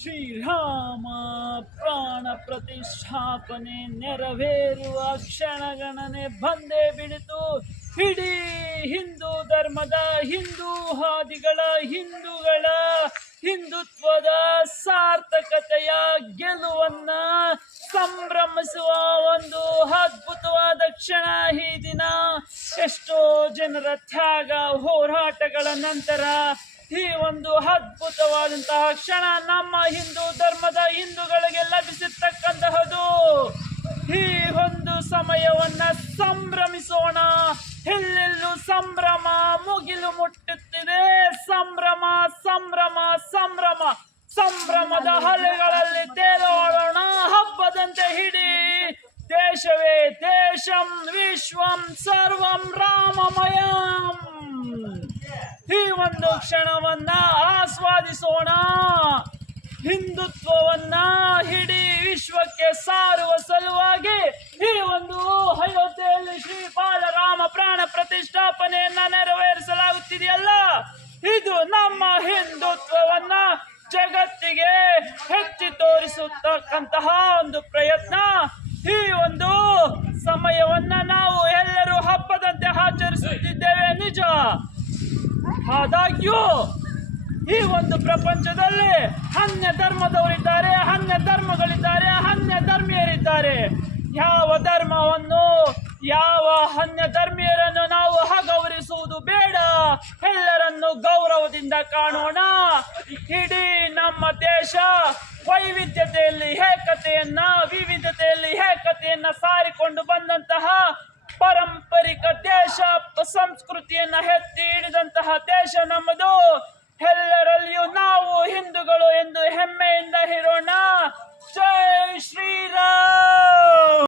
ಶ್ರೀರಾಮ್ ಪ್ರಾಣ ಪ್ರತಿಷ್ಠಾಪನೆ ನೆರವೇರುವ ಕ್ಷಣಗಣನೆ ಬಂದೇ ಬಿಡಿತು. ಇಡೀ ಹಿಂದೂ ಧರ್ಮದ ಹಿಂದೂ ಹಾದಿಗಳ ಹಿಂದೂಗಳ ಹಿಂದುತ್ವದ ಸಾರ್ಥಕತೆಯ ಗೆಲುವನ್ನ ಸಂಭ್ರಮಿಸುವ ಒಂದು ಅದ್ಭುತವಾದ ಕ್ಷಣ ಈ ದಿನ. ಜನರ ತ್ಯಾಗ, ಹೋರಾಟಗಳ ನಂತರ ಈ ಒಂದು ಅದ್ಭುತವಾದಂತಹ ಕ್ಷಣ ನಮ್ಮ ಹಿಂದೂ ಧರ್ಮದ ಹಿಂದೂಗಳಿಗೆ ಲಭಿಸಿರ್ತಕ್ಕಂತಹದು ಈ ಒಂದು ಸಮಯವನ್ನ ಸಂಭ್ರಮಿಸೋಣ. ಎಲ್ಲೆಲ್ಲೂ ಸಂಭ್ರಮ ಮುಗಿಲು ಮುಟ್ಟುತ್ತಿದೆ. ಸಂಭ್ರಮ ಸಂಭ್ರಮ ಸಂಭ್ರಮ. ಸಂಭ್ರಮದ ಅಲೆಗಳಲ್ಲಿ ತೇಲಾಡೋಣ. ಹಬ್ಬದಂತೆ ಹಿಡಿ ದೇಶವೇ ದೇಶಂ ವಿಶ್ವಂ ಸರ್ವಂ ರಾಮಮಯಂ ಈ ಒಂದು ಕ್ಷಣವನ್ನ ಆಸ್ವಾದಿಸೋಣ ಹಿಂದುತ್ವವನ್ನ ಇಡೀ ವಿಶ್ವಕ್ಕೆ ಸಾರುವ ಸಲುವಾಗಿ ಈ ಒಂದು ಅಯೋಧ್ಯೆಯಲ್ಲಿ ಶ್ರೀ ಬಾಲರಾಮ ಪ್ರಾಣ ಪ್ರತಿಷ್ಠಾಪನೆಯನ್ನ ನೆರವೇರಿಸಲಾಗುತ್ತಿದೆಯಲ್ಲ ಇದು ನಮ್ಮ ಹಿಂದುತ್ವವನ್ನ ಜಗತ್ತಿಗೆ ಹೆಚ್ಚಿ ತೋರಿಸತಕ್ಕಂತಹ ಒಂದು ಪ್ರಯತ್ನ ಈ ಒಂದು ಸಮಯವನ್ನ ನಾವು ಎಲ್ಲರೂ ಹಬ್ಬದಂತೆ ಆಚರಿಸುತ್ತಿದ್ದೇವೆ, ನಿಜ. ಆದಾಗ್ಯೂ, ಈ ಒಂದು ಪ್ರಪಂಚದಲ್ಲಿ ಅನ್ಯ ಧರ್ಮದವರಿದ್ದಾರೆ, ಅನ್ಯ ಧರ್ಮಗಳಿದ್ದಾರೆ, ಅನ್ಯ ಧರ್ಮೀಯರಿದ್ದಾರೆ. ಯಾವ ಧರ್ಮವನ್ನು, ಯಾವ ಅನ್ಯ ಧರ್ಮೀಯರನ್ನು ನಾವು ಹಗೌರಿಸುವುದು ಬೇಡ. ಎಲ್ಲರನ್ನು ಗೌರವದಿಂದ ಕಾಣೋಣ. ಇಡೀ ನಮ್ಮ ದೇಶ ವೈವಿಧ್ಯತೆಯಲ್ಲಿ, ಏಕತೆಯನ್ನ ಏಕತೆಯನ್ನ ಸಾರಿಕೊಂಡು ಬಂದಂತಹ ಪಾರಂಪರಿಕ ದೇಶ ಸಂಸ್ಕೃತಿಯನ್ನ ಎತ್ತಿ ಹಿಡಿದಂತಹ ದೇಶ ನಮ್ಮದು ಎಲ್ಲ